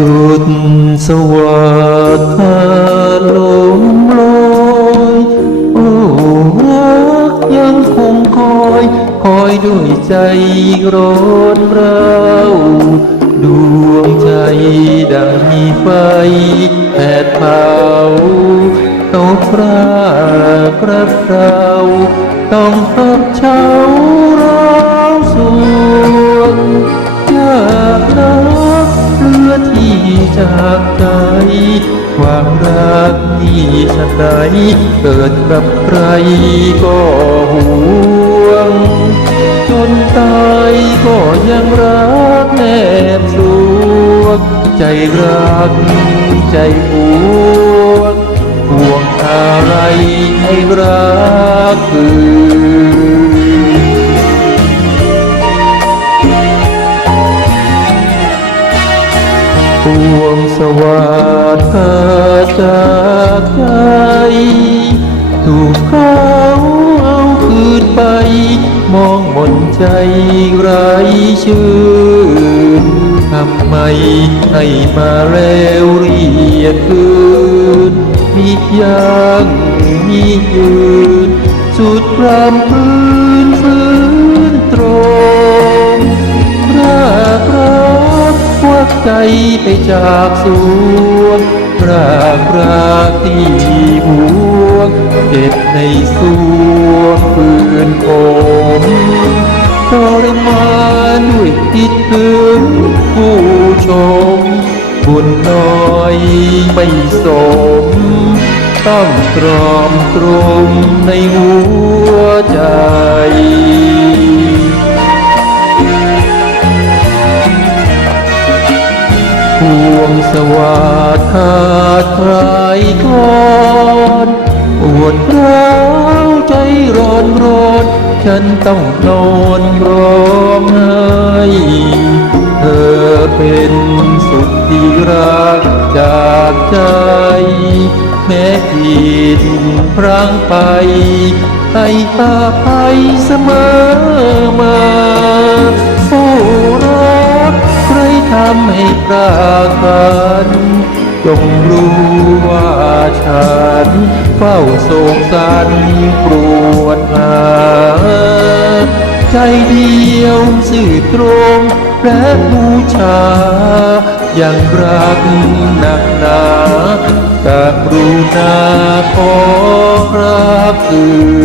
สุดสวัสดิ์ลมลอยโอ้รักยังคงคอย คอยด้วยใจร้อนเร้าดวงใจดังมีไฟแผดเผาตกรากรับเราต้องพับเช้าร้าวส จากใจความรักที่ฉันใดเกิดกับใครก็ห่วง จนตายก็ยังรักแนบสวงใจรักใจห่วง มองหมนใจไรชื่อทำไมให้มาแล้วเรียกคืนมียังมียืน สุดรำพื้นฟื้นตรงรักรักควักใจไปจากสวงรักรักที่ห่วงเจ็บในสวงปืนผม ทรมานด้วยคิดถึงผู้ชม บุญน้อยไม่สม ต้องตรอมตรมในหัวใจพวงสวัสดิ์าใครก่อนปวดร้าวใจร้อนร้อน ฉันต้องนอนร้องไห้เธอเป็นสุดที่รักจากใจ แม้ผิดพรางไป ให้อภัยเสมอมาโอ้รักใครทำให้พรากันจงรู้ เฝ้าโศกสันปวดหา ใจเดียวสื่อตรงและบูชา ยังรักหนักหนากรูนาขอรับคืน